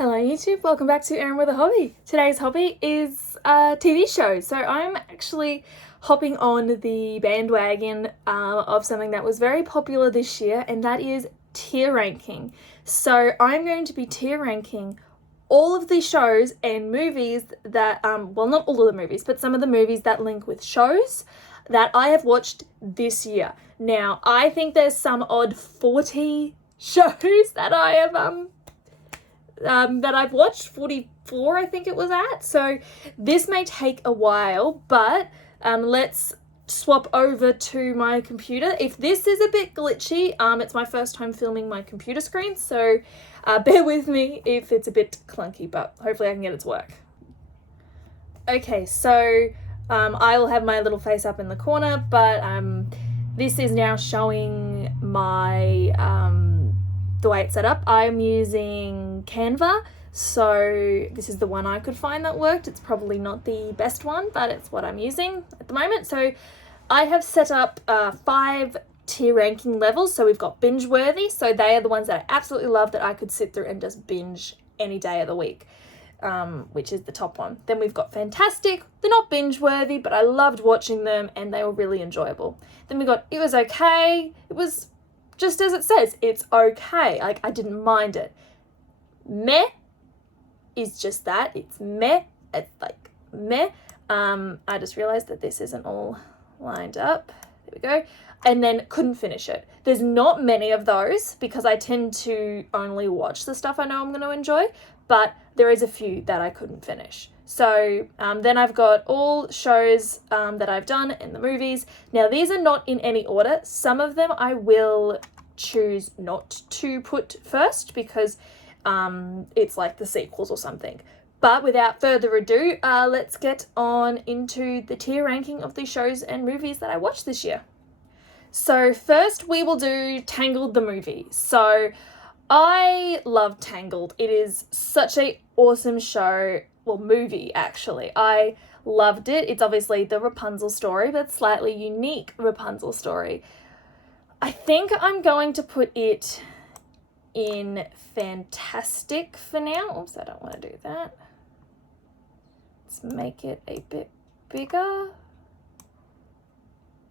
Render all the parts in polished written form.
Hello YouTube, welcome back to Erin with a Hobby. Today's hobby is a TV show. So I'm actually hopping on the bandwagon of something that was very popular this year, and that is tier ranking. So I'm going to be tier ranking all of the shows and movies that, well, not all of the movies, but some of the movies that link with shows that I have watched this year. Now, I think there's some odd 40 shows that I have that I've watched, 44 I think it was at, so this may take a while, but let's swap over to my computer. If this is a bit glitchy, it's my first time filming my computer screen, so bear with me if it's a bit clunky, but hopefully I can get it to work. Okay, so I will have my little face up in the corner, but this is now showing my the way it's set up. I'm using Canva, so this is the one I could find that worked. It's probably not the best one, but it's what I'm using at the moment. So I have set up 5 tier ranking levels. So we've got binge worthy, so they are the ones that I absolutely love that I could sit through and just binge any day of the week, which is the top one. Then we've got fantastic. They're not binge worthy, but I loved watching them and they were really enjoyable. Then we got it was okay. It was just as it says, it's okay. Like, I didn't mind it. Meh is just that. It's meh. It's like meh. I just realized that this isn't all lined up. There we go. And then couldn't finish it. There's not many of those because I tend to only watch the stuff I know I'm going to enjoy, but there is a few that I couldn't finish. So then I've got all shows that I've done in the movies. Now, these are not in any order. Some of them I will choose not to put first because it's like the sequels or something. But without further ado, let's get on into the tier ranking of the shows and movies that I watched this year. So first we will do Tangled the movie. So I love Tangled. It is such an awesome show. Well, movie, actually. I loved it. It's obviously the Rapunzel story, but slightly unique Rapunzel story. I think I'm going to put it in fantastic for now. Oops, I don't want to do that. Let's make it a bit bigger.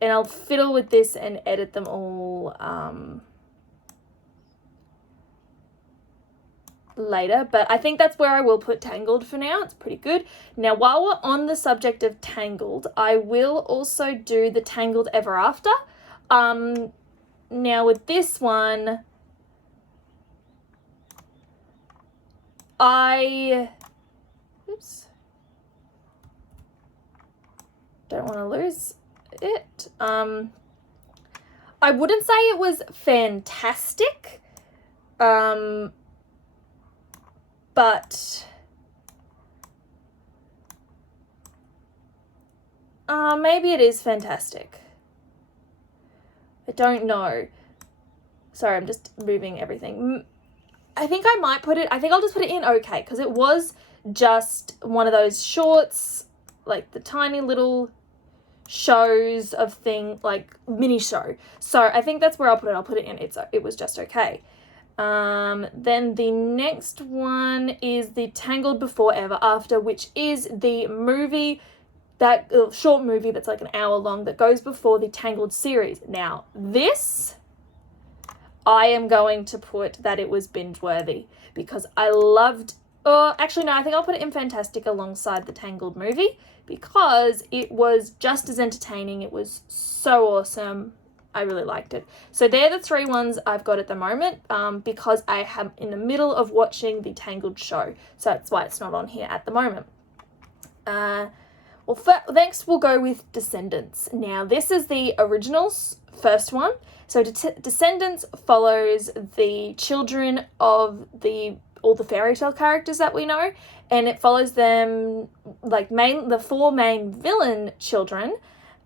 And I'll fiddle with this and edit them all later, but I think that's where I will put Tangled for now. It's pretty good. Now, while we're on the subject of Tangled, I will also do the Tangled Ever After. Now with this one, oops, don't want to lose it. I wouldn't say it was fantastic, but maybe it is fantastic. I don't know. Sorry, I'm just moving everything. I think I might put it, I think I'll just put it in okay, because it was just one of those shorts, like the tiny little shows of thing, like mini show. So I think that's where I'll put it. I'll put it in it was just okay. Then the next one is the Tangled Before Ever After, which is the movie, that short movie that's like an hour long that goes before the Tangled series. Now, this, I am going to put that it was binge worthy because I loved, actually no, I think I'll put it in fantastic alongside the Tangled movie because it was just as entertaining. It was so awesome. I really liked it. So they're the 3 ones I've got at the moment because I am in the middle of watching the Tangled show. So that's why it's not on here at the moment. Well, next we'll go with Descendants. Now, this is the original's first one. So Descendants follows the children of all the fairy tale characters that we know, and it follows them, like the 4 main villain children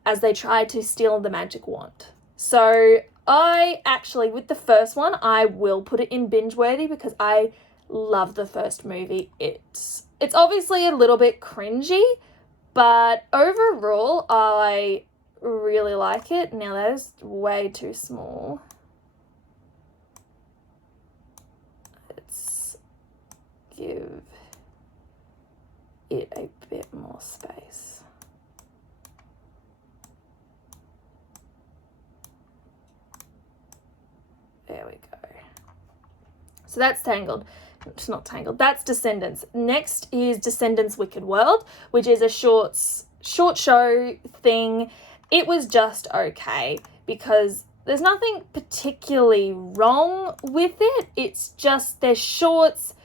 as they try to steal the magic wand. So I actually, with the first one, I will put it in binge worthy because I love the first movie. It's obviously a little bit cringy, but overall I really like it. Now that is way too small. give it a bit more space. There we go. So that's Tangled. It's not Tangled. That's Descendants. Next is Descendants Wicked World, which is a short show thing. It was just okay because there's nothing particularly wrong with it. It's just they're shorts.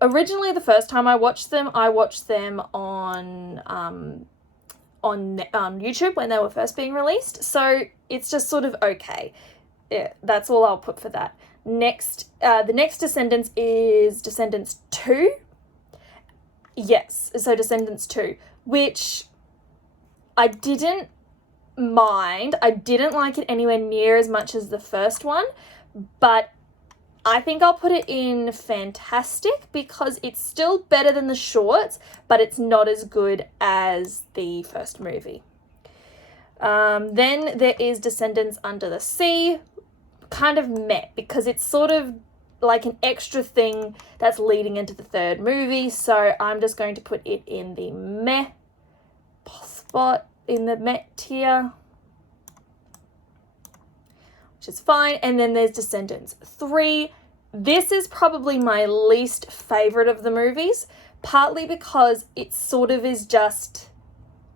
Originally, the first time I watched them on YouTube when they were first being released. So it's just sort of okay. Yeah, that's all I'll put for that. Next, the next Descendants is Descendants 2. Yes, so Descendants 2, which I didn't mind. I didn't like it anywhere near as much as the first one, but I think I'll put it in fantastic because it's still better than the shorts, but it's not as good as the first movie. Then there is Descendants Under the Sea. Kind of meh because it's sort of like an extra thing that's leading into the third movie, so I'm just going to put it in the meh spot, in the meh tier, which is fine. And then there's Descendants 3. This is probably my least favorite of the movies, partly because it sort of is just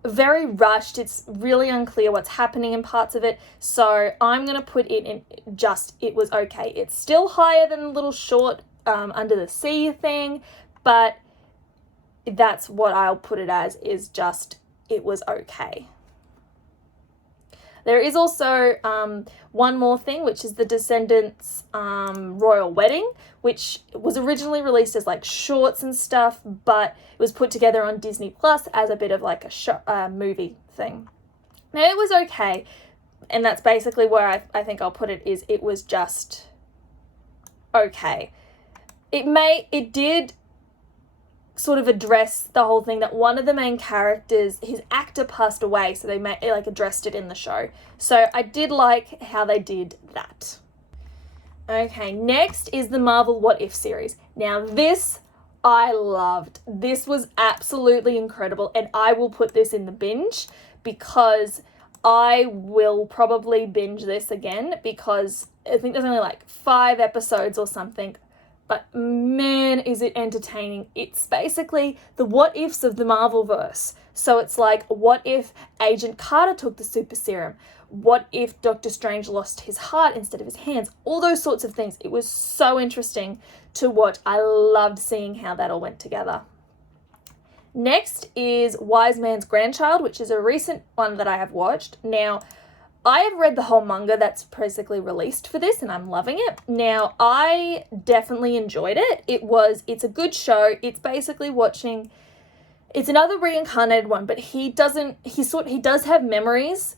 very rushed. It's really unclear what's happening in parts of it, so I'm going to put it in just it was okay. It's still higher than the little short Under the Sea thing, but that's what I'll put it as, is just it was okay. There is also one more thing, which is the Descendants Royal Wedding, which was originally released as like shorts and stuff, but it was put together on Disney Plus as a bit of like a movie thing. Now, it was okay, and that's basically where I think I'll put it, is it was just okay. It did sort of address the whole thing that one of the main characters, his actor passed away, so they addressed it in the show. So I did like how they did that. Okay, next is the Marvel What If series. Now this I loved. This was absolutely incredible, and I will put this in the binge because I will probably binge this again because I think there's only like 5 episodes or something. But man, is it entertaining. It's basically the what ifs of the Marvelverse. So it's like, what if Agent Carter took the super serum? What if Doctor Strange lost his heart instead of his hands? All those sorts of things. It was so interesting to watch. I loved seeing how that all went together. Next is Wise Man's Grandchild, which is a recent one that I have watched. Now, I have read the whole manga that's basically released for this, and I'm loving it. Now, I definitely enjoyed it. It's a good show. It's basically it's another reincarnated one, but he does have memories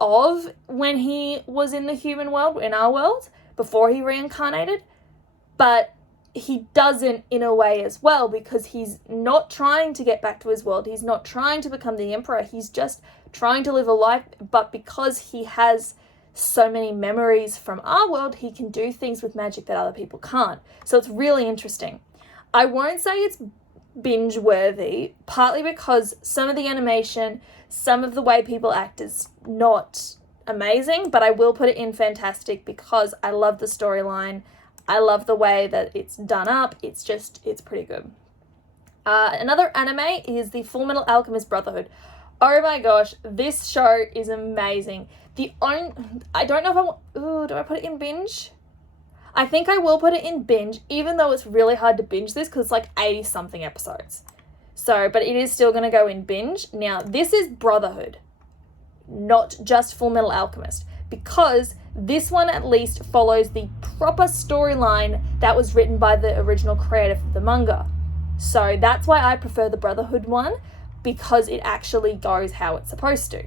of when he was in the human world, in our world, before he reincarnated, but he doesn't in a way as well, because he's not trying to get back to his world. He's not trying to become the emperor. He's just trying to live a life, but because he has so many memories from our world, he can do things with magic that other people can't. So it's really interesting. I won't say it's binge worthy, partly because some of the animation, some of the way people act is not amazing, but I will put it in fantastic because I love the storyline. I love the way that it's done up. It's pretty good. Another anime is the Fullmetal Alchemist Brotherhood. Oh my gosh, this show is amazing. I don't know if do I put it in binge? I think I will put it in binge, even though it's really hard to binge this because it's like 80 something episodes. So, but it is still going to go in binge. Now, this is Brotherhood, not just Fullmetal Alchemist, because this one at least follows the proper storyline that was written by the original creator of the manga. So that's why I prefer the Brotherhood one, because it actually goes how it's supposed to.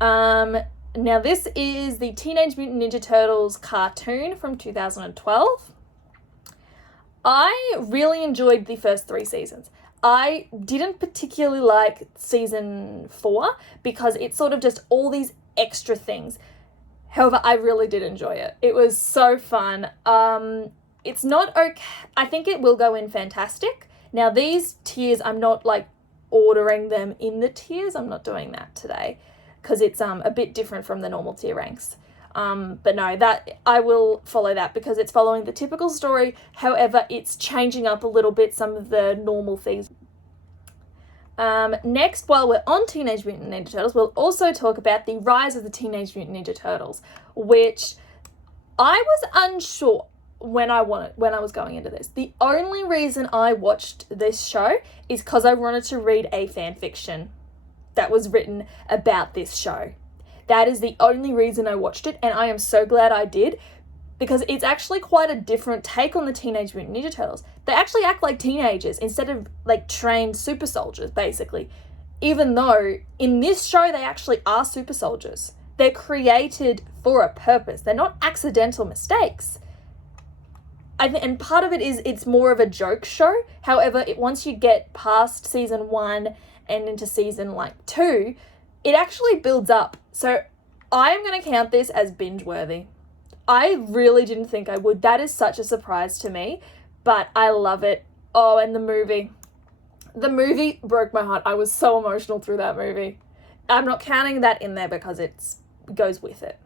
Now this is the Teenage Mutant Ninja Turtles cartoon from 2012. I really enjoyed the first 3 seasons. I didn't particularly like season 4 because it's sort of just all these extra things. However, I really did enjoy it. It was so fun. it's not okay. I think it will go in fantastic. Now these tiers, I'm not like ordering them in the tiers. I'm not doing that today because it's a bit different from the normal tier ranks. But no, that I will follow that because it's following the typical story. However, it's changing up a little bit some of the normal things. Next, while we're on Teenage Mutant Ninja Turtles, we'll also talk about the rise of the Teenage Mutant Ninja Turtles, which I was unsure when I was going into this. The only reason I watched this show is because I wanted to read a fan fiction that was written about this show. That is the only reason I watched it, and I am so glad I did, because it's actually quite a different take on the Teenage Mutant Ninja Turtles. They actually act like teenagers instead of like trained super soldiers, basically. Even though in this show they actually are super soldiers. They're created for a purpose. They're not accidental mistakes. And part of it is it's more of a joke show. However, once you get past season 1 and into season 2, it actually builds up. So I am going to count this as binge worthy. I really didn't think I would. That is such a surprise to me, but I love it. Oh, and the movie. The movie broke my heart. I was so emotional through that movie. I'm not counting that in there because it goes with it.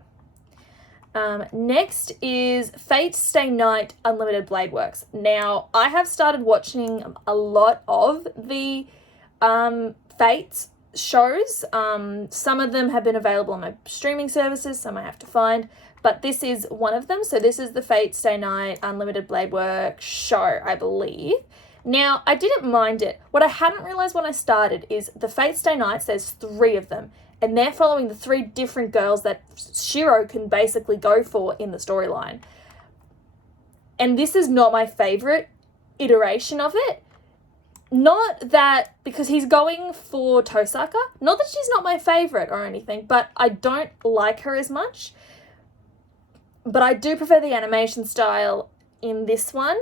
Next is Fate Stay Night Unlimited Blade Works. Now, I have started watching a lot of the Fate shows. Some of them have been available on my streaming services, some I have to find, but this is one of them. So this is the Fate Stay Night Unlimited Blade Works show, I believe. Now, I didn't mind it. What I hadn't realised when I started is the Fate Stay Nights, there's 3 of them, and they're following the 3 different girls that Shiro can basically go for in the storyline. And this is not my favourite iteration of it. Not that, because he's going for Tosaka, not that she's not my favourite or anything, but I don't like her as much. But I do prefer the animation style in this one.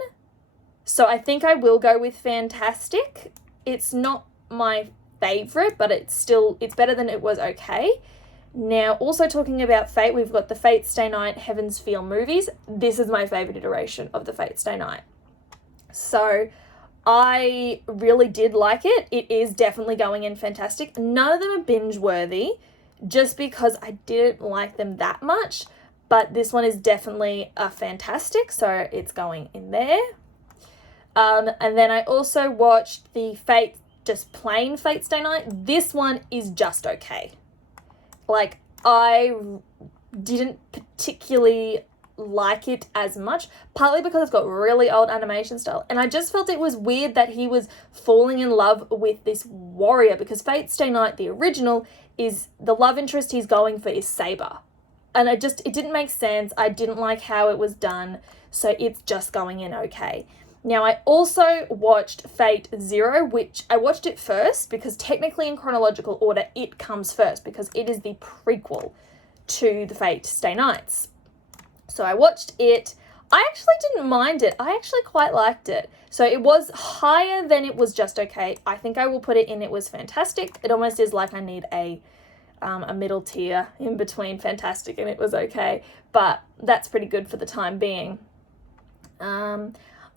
So I think I will go with Fantastic. It's not my favourite, but it's better than it was okay. Now, also talking about Fate, we've got the Fate Stay Night Heaven's Feel movies. This is my favourite iteration of the Fate Stay Night. So I really did like it. It is definitely going in fantastic. None of them are binge worthy just because I didn't like them that much, but this one is definitely a fantastic, so it's going in there. And then I also watched the just plain Fate Stay Night. This one is just okay. Like, I didn't particularly like it as much, partly because it's got really old animation style, and I just felt it was weird that he was falling in love with this warrior, because Fate Stay Night, the original, is the love interest he's going for is Saber, and it didn't make sense. I didn't like how it was done, so it's just going in okay. Now, I also watched Fate Zero, which I watched it first because technically in chronological order it comes first because it is the prequel to the Fate Stay Nights. So I watched it. I actually didn't mind it. I actually quite liked it. So it was higher than it was just okay. I think I will put it in it was fantastic. It almost is like I need a middle tier in between fantastic and it was okay. But that's pretty good for the time being.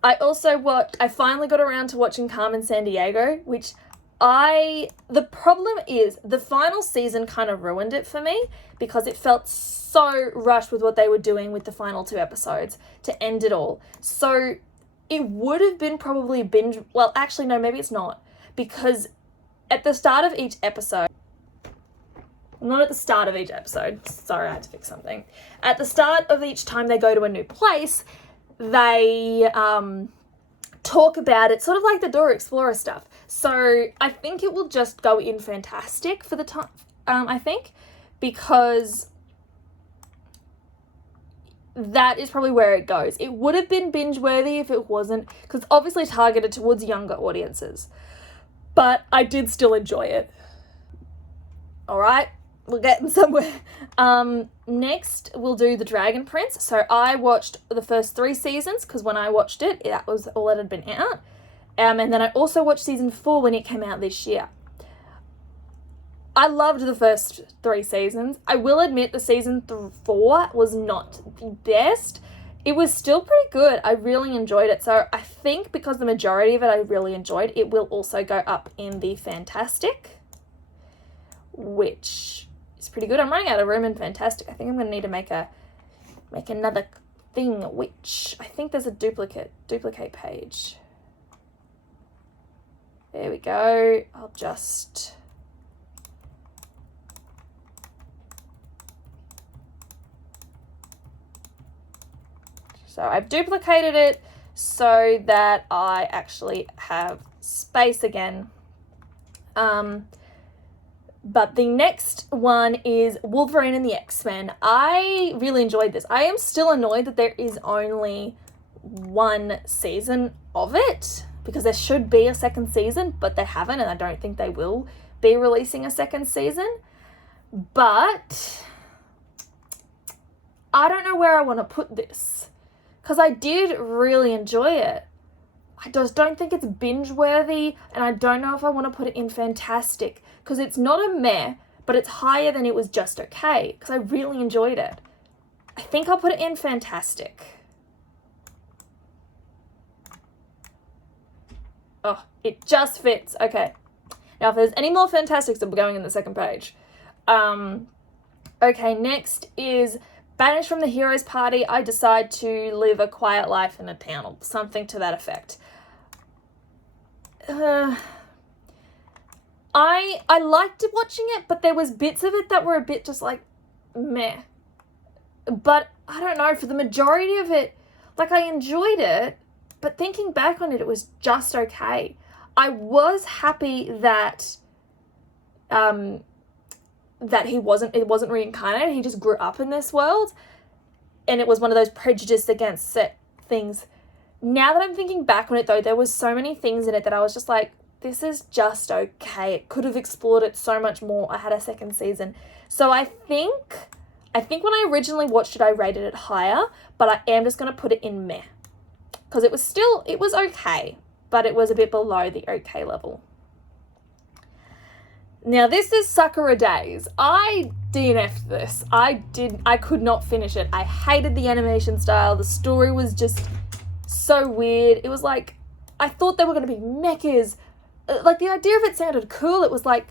I finally got around to watching Carmen Sandiego, which the problem is the final season kind of ruined it for me because it felt so rushed with what they were doing with the final 2 episodes to end it all. So it would have been probably binge, well, actually, no, maybe it's not, because at the start of each episode, not at the start of each episode, sorry, I had to fix something. At the start of each time they go to a new place, they talk about it, sort of like the Dora Explorer stuff. So I think it will just go in fantastic for the time, I think, because that is probably where it goes. It would have been binge worthy if it wasn't, because obviously targeted towards younger audiences, but I did still enjoy it. All right, we're getting somewhere. Next we'll do The Dragon Prince. So I watched the first 3 seasons because when I watched it, that was all that had been out. And then I also watched season 4 when it came out this year. I loved the first 3 seasons. I will admit the season 4 was not the best. it was still pretty good. I really enjoyed it. So I think because the majority of it I really enjoyed, it will also go up in the fantastic, which is pretty good. I'm running out of room in fantastic. I think I'm going to need to make another thing, which I think there's a duplicate page. There we go. I'll just... So I've duplicated it so that I actually have space again. But the next one is Wolverine and the X-Men. I really enjoyed this. I am still annoyed that there is only one season of it, because there should be a second season, but they haven't, and I don't think they will be releasing a second season. But I don't know where I want to put this, because I did really enjoy it. I just don't think it's binge-worthy, and I don't know if I want to put it in fantastic, because it's not a meh, but it's higher than it was just okay, because I really enjoyed it. I think I'll put it in fantastic. Oh, it just fits. Okay. Now, if there's any more fantastics, I'm going in the second page. Okay, next is Banished from the Hero's Party. I decide to live a quiet life in a town, or something to that effect. I liked watching it, but there was bits of it that were a bit just like meh. But I don't know, for the majority of it, like, I enjoyed it, but thinking back on it, it was just okay. I was happy that it wasn't reincarnated. He just grew up in this world, and it was one of those prejudice against set things. Now that I'm thinking back on it, though, there was so many things in it that I was just like, this is just okay. It could have explored it so much more. I had a second season. So I think when I originally watched it, I rated it higher, but I am just going to put it in meh, because it was okay, but it was a bit below the okay level. Now, this is Sakura Days. I DNF'd this. I could not finish it. I hated the animation style. The story was just so weird. It was like, I thought they were going to be mechas. Like, the idea of it sounded cool. It was like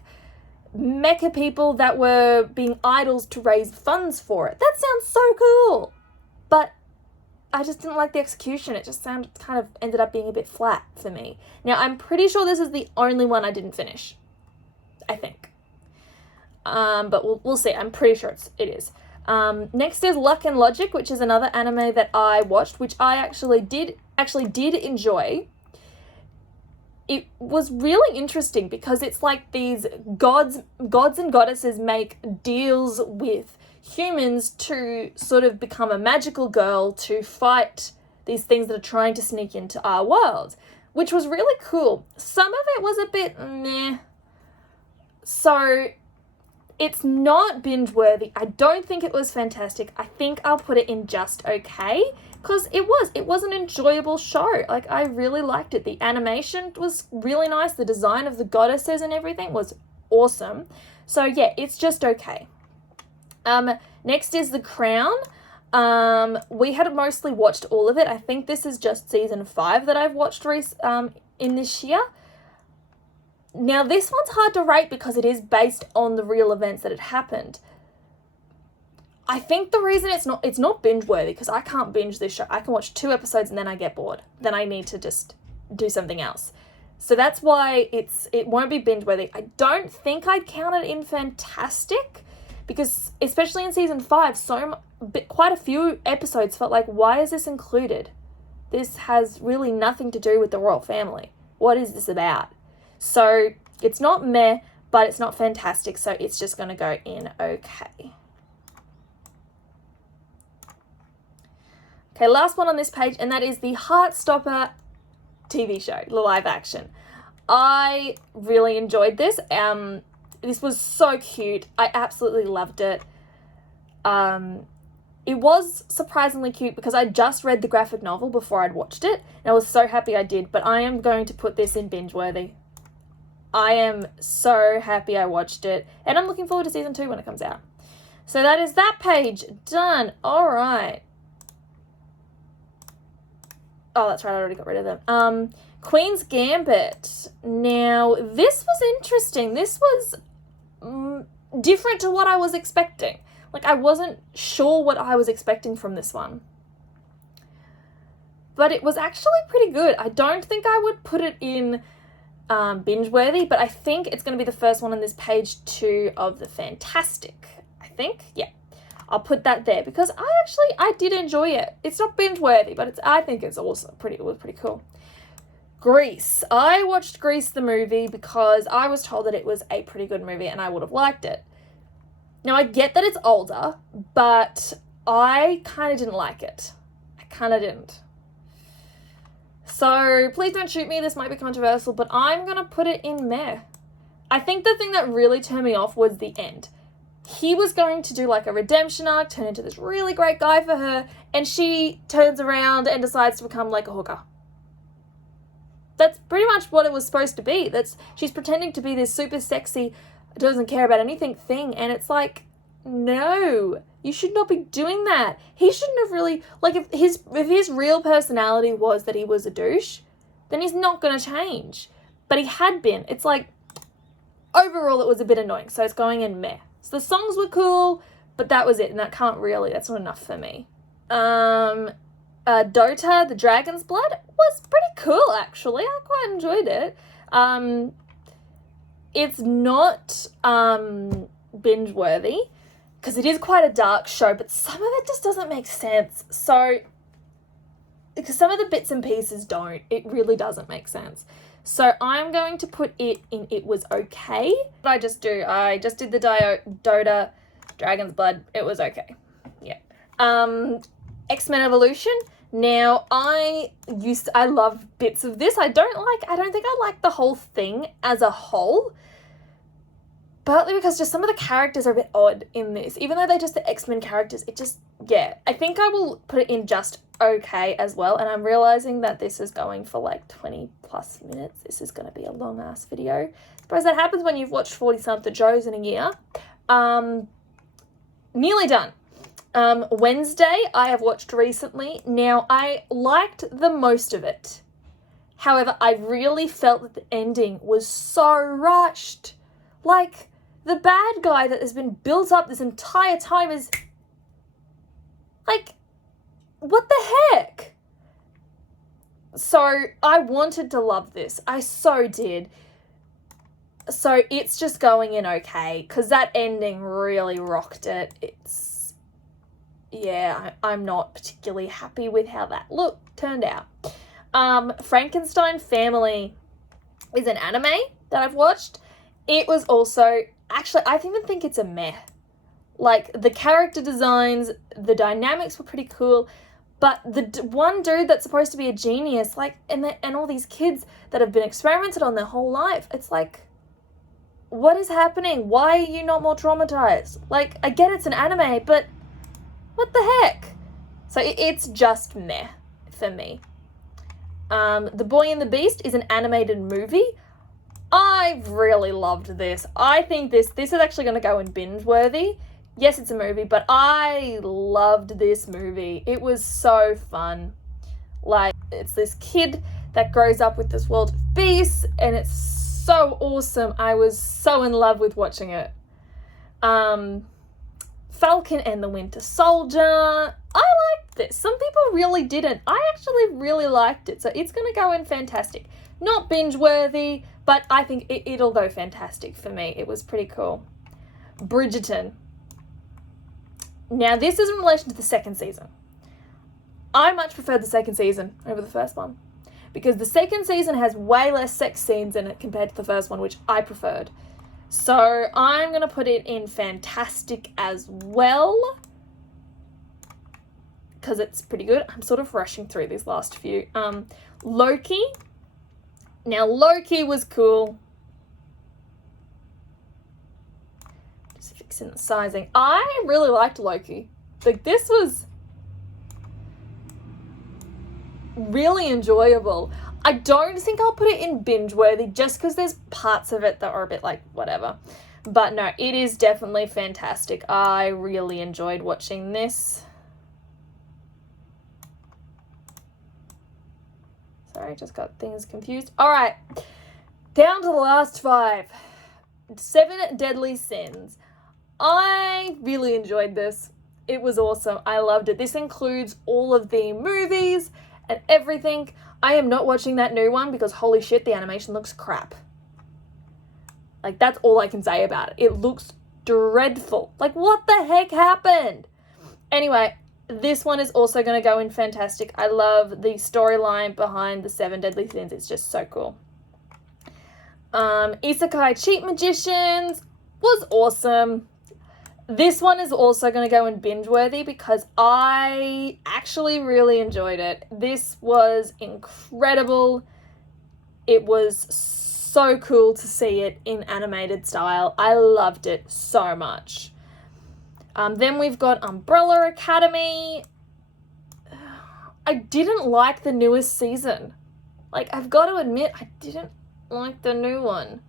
mecha people that were being idols to raise funds for it. That sounds so cool. But I just didn't like the execution. It just ended up being a bit flat for me. Now, I'm pretty sure this is the only one I didn't finish. I think. But we'll see. I'm pretty sure it is. Next is Luck and Logic, which is another anime that I watched, which I actually did enjoy. It was really interesting because it's like these gods and goddesses make deals with humans to sort of become a magical girl to fight these things that are trying to sneak into our world, which was really cool. Some of it was a bit meh. So it's not binge-worthy. I don't think it was fantastic. I think I'll put it in just okay, because it was an enjoyable show. Like, I really liked it. The animation was really nice. The design of the goddesses and everything was awesome. So yeah, it's just okay. Next is The Crown. We had mostly watched all of it. I think this is just season 5 that I've watched in this year. Now, this one's hard to rate because it is based on the real events that had happened. I think the reason it's not binge-worthy, because I can't binge this show. I can watch 2 episodes and then I get bored. Then I need to just do something else. So that's why it won't be binge-worthy. I don't think I'd count it in fantastic, because especially in season 5, quite a few episodes felt like, why is this included? This has really nothing to do with the royal family. What is this about? So it's not meh, but it's not fantastic, so it's just going to go in okay. Okay, last one on this page, and that is the Heartstopper TV show, the live action. I really enjoyed this. This was so cute. I absolutely loved it. It was surprisingly cute because I just read the graphic novel before I'd watched it, and I was so happy I did, but I am going to put this in binge-worthy. I am so happy I watched it, and I'm looking forward to season 2 when it comes out. So that is that page done. All right. Oh, that's right, I already got rid of them. Queen's Gambit. Now, this was interesting. This was different to what I was expecting. Like, I wasn't sure what I was expecting from this one. But it was actually pretty good. I don't think I would put it in binge-worthy, but I think it's going to be the first one on this page 2 of the Fantastic. I think, yeah. I'll put that there because I did enjoy it. It's not binge-worthy, but I think it's also it was pretty cool. Grease. I watched Grease the movie because I was told that it was a pretty good movie and I would have liked it. Now, I get that it's older, but I kind of didn't like it. I kind of didn't. So, please don't shoot me. This might be controversial, but I'm going to put it in meh. I think the thing that really turned me off was the end. He was going to do like a redemption arc, turn into this really great guy for her, and she turns around and decides to become like a hooker. That's pretty much what it was supposed to be. She's pretending to be this super sexy, doesn't care about anything thing, and it's like, no, you should not be doing that. He shouldn't have really, like, if his real personality was that he was a douche, then he's not going to change. But he had been. It's like, overall it was a bit annoying, so it's going in meh. So the songs were cool, but that was it, and that's not enough for me. Dota, the Dragon's Blood, was pretty cool, actually. I quite enjoyed it. It's not binge-worthy, because it is quite a dark show, but some of it just doesn't make sense. So, because some of the bits and pieces don't, it really doesn't make sense. So I'm going to put it in it was okay. What I just did the Dota Dragon's Blood. It was okay. Yeah. X-Men Evolution. Now, I love bits of this. I don't think I like the whole thing as a whole. Partly because just some of the characters are a bit odd in this. Even though they're just the X-Men characters, I think I will put it in just okay as well. And I'm realizing that this is going for like 20 plus minutes. This is going to be a long ass video. I suppose that happens when you've watched 40 something shows in a year. Nearly done. Wednesday, I have watched recently. Now, I liked the most of it. However, I really felt that the ending was so rushed. Like, the bad guy that has been built up this entire time is, like, what the heck? So, I wanted to love this. I so did. So, it's just going in okay, because that ending really rocked it. I'm not particularly happy with how that turned out. Frankenstein Family is an anime that I've watched. It was also, actually, I even think it's a meh. Like, the character designs, the dynamics were pretty cool, but the one dude that's supposed to be a genius, like, and all these kids that have been experimented on their whole life, it's like, what is happening? Why are you not more traumatized? Like, I get it's an anime, but what the heck? So it's just meh for me. The Boy and the Beast is an animated movie. I really loved this. I think this is actually going to go in binge-worthy. Yes, it's a movie, but I loved this movie. It was so fun. Like, it's this kid that grows up with this world of beasts, and it's so awesome. I was so in love with watching it. Falcon and the Winter Soldier. I liked this. Some people really didn't. I actually really liked it, so it's going to go in fantastic. Not binge-worthy, but I think it'll go fantastic for me. It was pretty cool. Bridgerton. Now, this is in relation to the second season. I much preferred the second season over the first one, because the second season has way less sex scenes in it compared to the first one, which I preferred. So I'm going to put it in fantastic as well, because it's pretty good. I'm sort of rushing through these last few. Loki. Now, Loki was cool. Just fixing the sizing. I really liked Loki. Like, this was really enjoyable. I don't think I'll put it in binge-worthy just because there's parts of it that are a bit like, whatever. But no, it is definitely fantastic. I really enjoyed watching this. Sorry, just got things confused. All right, down to the last 5. 7 Deadly Sins. I really enjoyed this. It was awesome. I loved it. This includes all of the movies and everything. I am not watching that new one because holy shit, the animation looks crap. Like, that's all I can say about it. It looks dreadful. Like, what the heck happened? Anyway, this one is also going to go in fantastic. I love the storyline behind the 7 Deadly Sins. It's just so cool. Isekai Cheat Magicians was awesome. This one is also going to go in binge-worthy because I actually really enjoyed it. This was incredible. It was so cool to see it in animated style. I loved it so much. Then we've got Umbrella Academy. I didn't like the newest season. Like, I've got to admit, I didn't like the new one.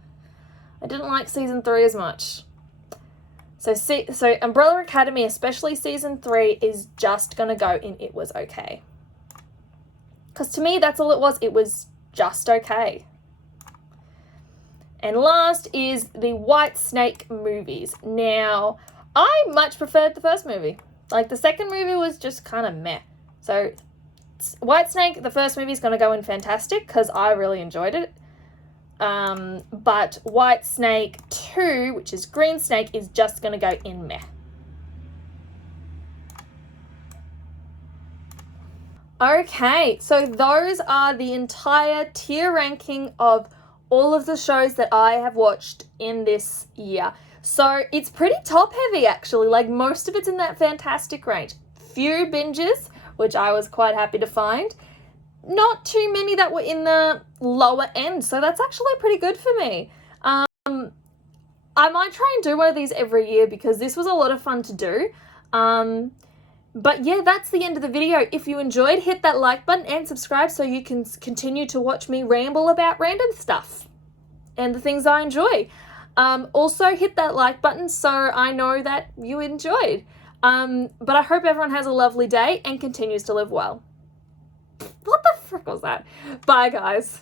I didn't like season 3 as much. So Umbrella Academy, especially season 3, is just going to go in It Was Okay. Because to me, that's all it was. It was just okay. And last is the White Snake movies. Now, I much preferred the first movie. Like, the second movie was just kind of meh. So, White Snake, the first movie, is going to go in fantastic because I really enjoyed it. But White Snake 2, which is Green Snake, is just going to go in meh. Okay, so those are the entire tier ranking of all of the shows that I have watched in this year. So it's pretty top heavy actually, like most of it's in that fantastic range. Few binges, which I was quite happy to find. Not too many that were in the lower end, so that's actually pretty good for me. I might try and do one of these every year because this was a lot of fun to do. But yeah, that's the end of the video. If you enjoyed, hit that like button and subscribe so you can continue to watch me ramble about random stuff and the things I enjoy. Also hit that like button so I know that you enjoyed. But I hope everyone has a lovely day and continues to live well. What the frick was that? Bye, guys.